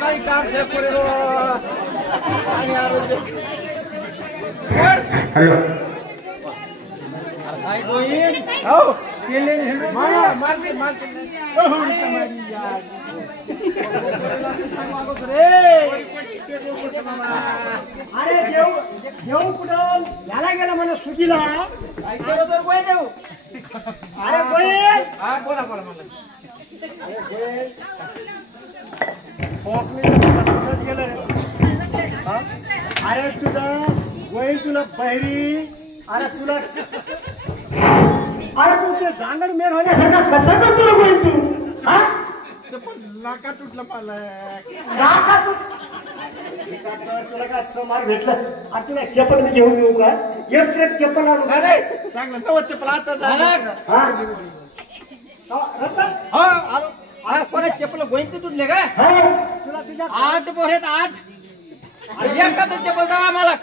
काही काम आणि आरोग्य हॅलो अरे देऊ कुठं याला गेला मला सुगीला बरोबर गोय देऊ अरे गोय बोला बोला मला गेलं रे अरे तुझं गोईल तुला बहिरी अरे तुला अरे तू ते जांगड मेन होण्यासारखा कसं कर तुला गोईल तू हा नाका तुटलं मला नाका तुला का मार भेटलं आणि तुला चप्पल मी घेऊन येऊ का एक चप्पल आणू अरे चांगलं नवं चप्पल आता कोणा चप्पल गोईन तुटले का तुला तुझ्या 8 पोर आहेत 8 एकाच चप्पल दावा मला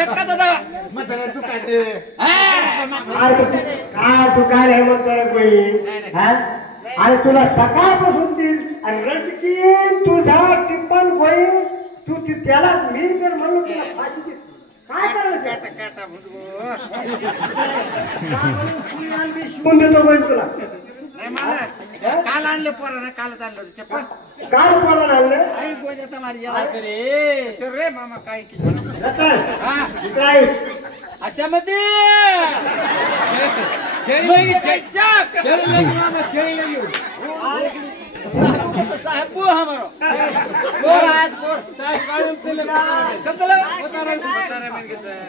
एकाच दावा तू काय तू काय रे म्हणतो कोई अरे तुला सकाळपासून ती रडकीन तुझा टिप्पण गोई तू त्याला मी जर म्हणलो तुला फाशी दे काय करायचं शिवून देतो गोई तुला काल आणले पोरानं कालच आणलं चप्पल काय पोरानं आणलं आई गोयता मारी याला करे रे मामा काय केलं काय अशामध्ये साहेब वो हमारो कोर आज कोर साहेब काढून केलं कतलं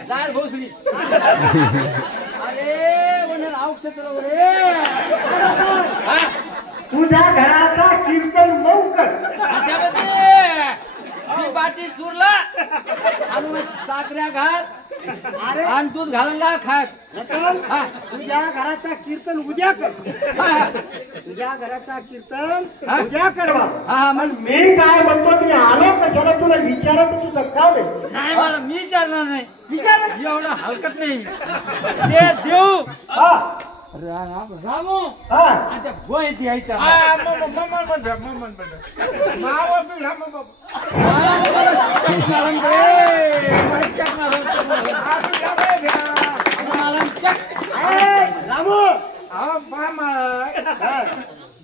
जाय भोसडी अरे म्हणून औषध रे तुझ्या घराचा कीर्तन मौकर अशामध्ये ती बाटी चुरला आणि साखऱ्या घात अरे आणि दूध घालून खात तुझ्या घराचा कीर्तन उद्या कर तुझ्या घराचा कीर्तन उद्या करवा हा मग मी काय म्हणतो मी आलो कशाला तुला विचारत तुझं काम आहे नाही मला मी विचारणार नाही विचार एवढं हलकट नाही ते देऊ रामू आता गोय द्यायचा रामू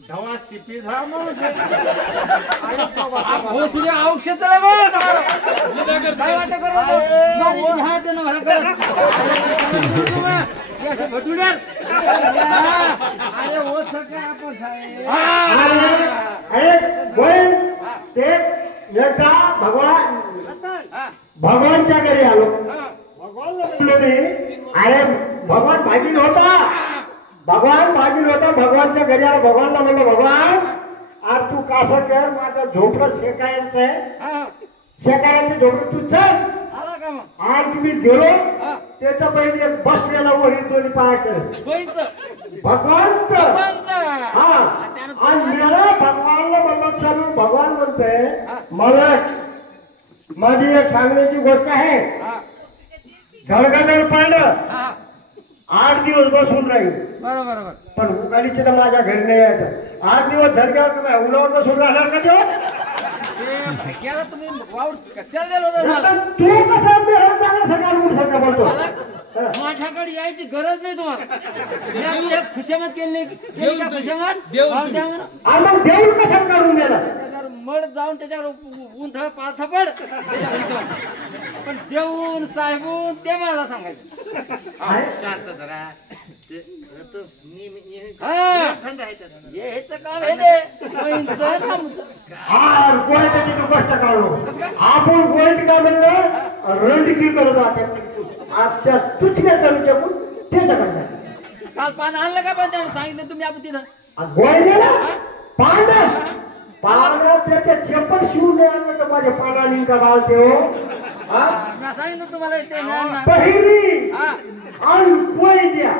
धवा शिपी झाम औषध भटुड्या अरे वो सगळं आपण अरे ते एकदा भगवानच्या घरी आलो अरे भगवान भाजील होता भगवानच्या घरी आलो भगवानला म्हणलं भगवान आज तू कसं कर माझं झोपडं शेकायचं झोपडं तू चल आज तुम्ही गेलो त्याच्या पहिले बसलेला वरी दोन्ही पाय कर भगवानच हा आणि मला भगवानला म्हणलं चालू भगवान म्हणतोय मला माझी एक सांगण्याची गोष्ट आहे झळगाजळ पाडलं 8 दिवस बसून राहील बरोबर पण उगालीचे तर माझ्या घरी नाही यायचं 8 दिवस झडक्यावर उन्हावर बसून राहणार का तेव्हा तुम्ही वावर कशाला दिलं होतं मला तू कसं सकाळ बोलतो माझ्याकडे यायची गरज नाही तुम्हाला खुशामत केली खुशामत मग देऊन कसा काढून गेला मड जाऊन त्याच्यावर ऊन पालथा पड पण देऊन साहेबून ते मला सांगायचं काम त्याची तू कष्ट काढलो आपण गोळीत का म्हणलं रणकी करत त्या तुझ्या तालुक्यातून त्याच्याकडे काल पान आणलं का पण त्याला सांगितलं तुम्ही आपण तिथं गोळी गेला पानं त्याच्या चप्पल शिवून नाही आणलं तर माझ्या पानाने का बाळते हो सांगितलं तुम्हाला पहिली आणि गोळी द्या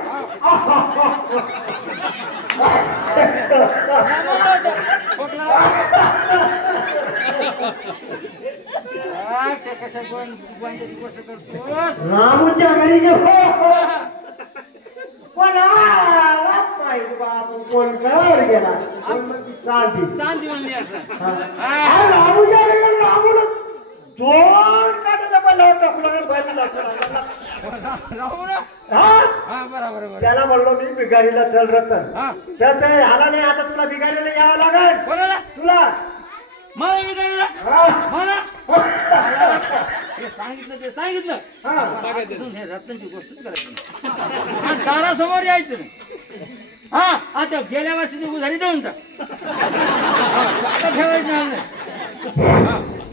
रामूच्या घरी गेलो पण आला पाहिजे बाबू कोण कर गेला कोण म्हणते चालती चांदी म्हणली असं राबूच्या राबून दोन काटाचा पल्लावर टाकला बाजूला राहू ना हा हा बरोबर बरोबर त्याला म्हणलो मी बिगारीला चल रतन हा तर ते आला नाही आता तुला बिगारीला यावं लागेल कोणाला तुला मला विचारलं हा. मला हे सांगितलं ते सांगितलं हा. सांगायचं हे रत्नाची गोष्टच करायची हा, दारासमोर यायचं नाही हा आता गेल्या वर्षीची उधारी देऊन टाक आता ठेवायचं नाही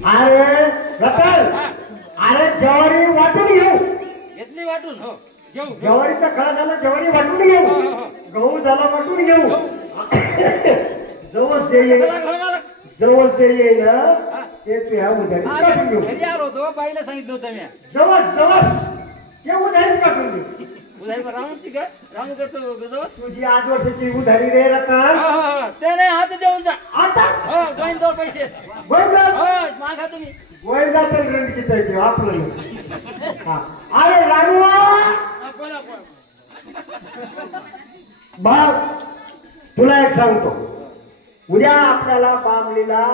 अरे रतन अरे जवारी वाटून घेऊ घेतली वाटून हो घेऊ घेऊ. जवारीचा खळा झाला जवारी वाटून घेऊ हो, हो. गहू झाला वाटून घेऊ जवळ येईल कसं लागलं मला जवळ येईल ना ते तू ह्या उधारी हा, काढून घेऊ घरी आलो होतो बाईला सांगितलं होतं मी जवळ ते उधारी काढून घेऊ उधारी राहून का राहून करतो जवळ तुझी 8 वर्षाची उधारी रे रतन ते नाही हात देऊन जा आता हो गोविंद जवळ पैसे गोविंदा हो मागा तुम्ही गोविंदाचं रणकीचं आहे ते आपलं हा. अरे रानू भाव तुला एक सांगतो उद्या आपल्याला बामलीला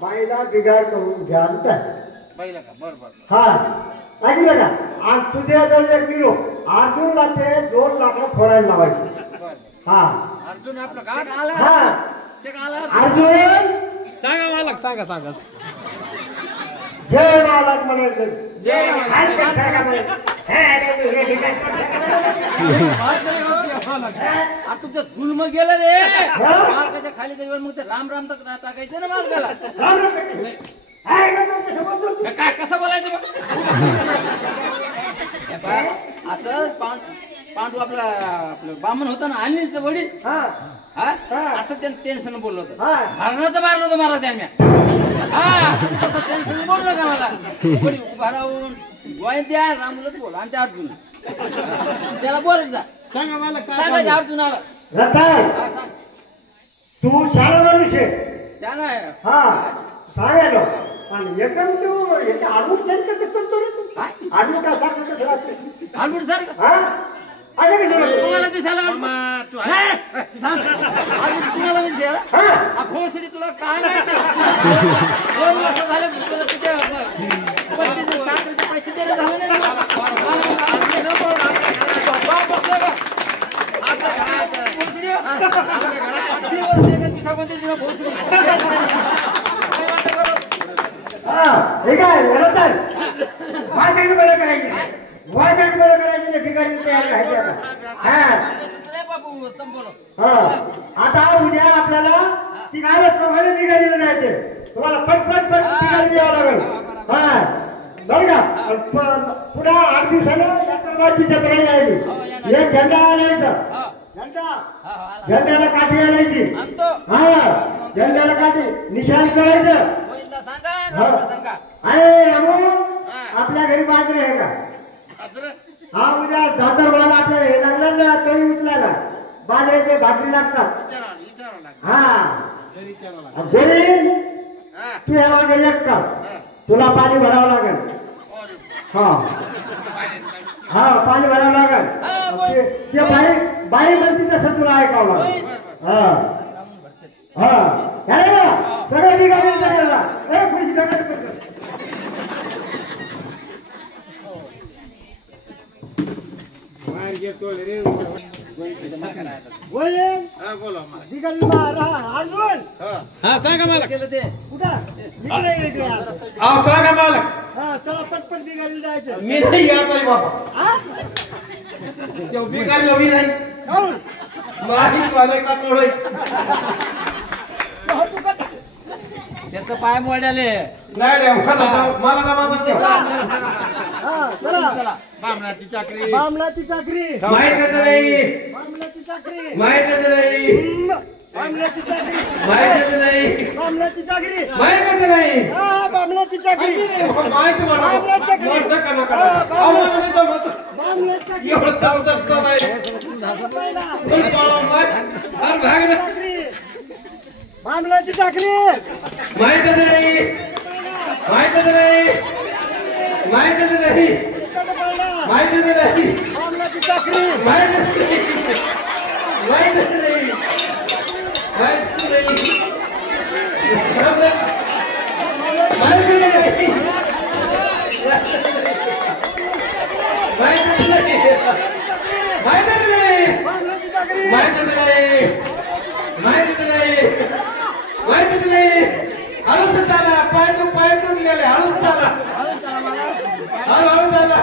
बाईला बिगार करून घ्याल तर बाईला का बरोबर हा ऐकलं का आणि तुझ्या जवळ एक किलो अर्जुनला ते 2 लाकडं फोडायला लावायचे हा अर्जुन आपलं का ते आला हा ते आला अर्जुन सांगा मला सांगा सांगा जय मालक म्हणायचं जय मालक. हाय का सांगा म्हणायचं. हे ठिकाण आ, तुमचं जुल्म गेलं रे मार्गाच्या खाली गेल्यावर मग ते राम राम तर टाकायचं ना मार्गाला राम राम हाय का तुमच्या समोर तू? काय कसं बोलायचं मग? हे पाय, असं पांडू आपलं बामण होता ना अनिलचं वडील हा हा हा. असं त्यांनी टेन्शन बोललं होतं हा. मरणाचं मारलं होतं मला त्यांनी हा असं टेन्शन बोललं का मला कोणी उभा राहून गोविंद द्या रामूलच बोल आणि त्या अर्जुन त्याला बोलत जा सांगा मला काय सांगायचं अर्जुनाला रतन हा, सांग तू शाळा माणूस आहे छान आहे हा सांगायला आणि एकदम तू याचा आडूट सांगतो कसं चालतो रे तू आडूट असा कसं राहतो आलबुट सर हा असं कसं राहतो तुम्हाला दिसायला मामा, तू नाही. आलबुट तुम्हाला दिसायला हा आ, भोसडी तुला काय माहिती 2 वर्ष झाले तुला तिथे पस्तीस, 60 पैसे दिले झाले नाही तुला. बाप बसले बा. आता काय आता? भोसडी हो. 3 वर्ष एका दिवसामध्ये तुला भोसडी. काय वाटतं बरं? हा हे काय रतन वाजण बरं करायची वाजण बरं करायची नाही बिगारी तयार राहायची आता हा नाही बाबू उत्तम बोलो हा आता उद्या आपल्याला ती गाड्या चौघाने बिगारीला जायचे तुम्हाला पटपट बिगारी द्यावं लागेल हा बरं का पुन्हा 8 दिवसानं यात्रेची जत्रा यायची एक झेंडा आणायचा हा झेंडा हा आला झेंड्याला काठी आणायची आणतो हा झेंड्याला काठी निशाण करायचं गोविंदला सांगा रामला सांगा अरे रामू आपल्या घरी बाजरी आहे का हा उद्या दादरवाला आपल्याला हे लागलं ना तरी उचलायला बाजरीचे भाकरी लागतात हा घरी तू या मागे एक का तुला पाणी भरावं लागेल हा हा पाणी भरावं लागेल ते बाई म्हणते तसं तुला ऐकावं लागेल हा हा अरे ना सगळं निघाले पुढची ढगाची हा, बोला मला. अर्जुन हा सांगा मला केलं ते कुठं इकडे इकडे अहो सांगा मला हा चला पटपट बिगारी जायचं मी नाही याच आहे बाबा हा ते बिगाडलं मी नाही काढून माझी मला का टोळी तू का त्याचं पाय मोडाले नाही रे मला जमा हा चला चला बामणाची चाकरी बामणाची चाकरी माहितच नाही बामणाची चाकरी माहितच नाही बामणाची चाकरी माहितच नाही बामणाची चाकरी माहितच नाही हा बामणाची चाकरी माहिती म्हणा बामणाची चाकरी मोठं का नका हा, आम्हाला जमत बामणाची चाकरी एवढं तळतळ नाही अरे भाग रे चाकरी बामणाची चाकरी माहितच नाही माहितच नाही माहितच नाही पुस्तकं पडला. माहितच नाही बामणाची चाकरी माहिती नाही हळूच झाला पाय तुटलेले हळूच झाला हळूहळू झाला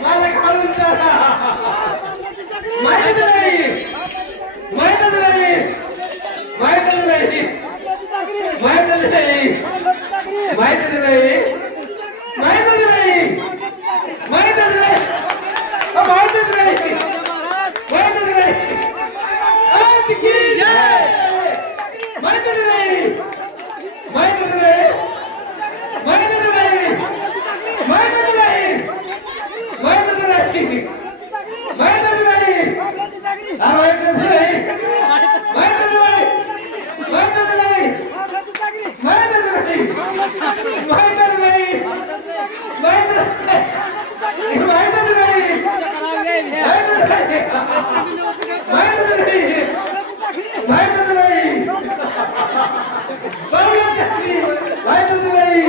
मालक हळूच झाला माहिती नाही माहितच नाही माहितच नाही माहितच नाही माहितच नाही माहितच नाही माहितच नाही माहितच नाही माहितच नाही माहितच नाही माहितच नाही माहितच नाही माहितच नाही माहितच नाही माहितच नाही माहितच नाही माहितच नाही माहितच नाही माहितच नाही माहितच नाही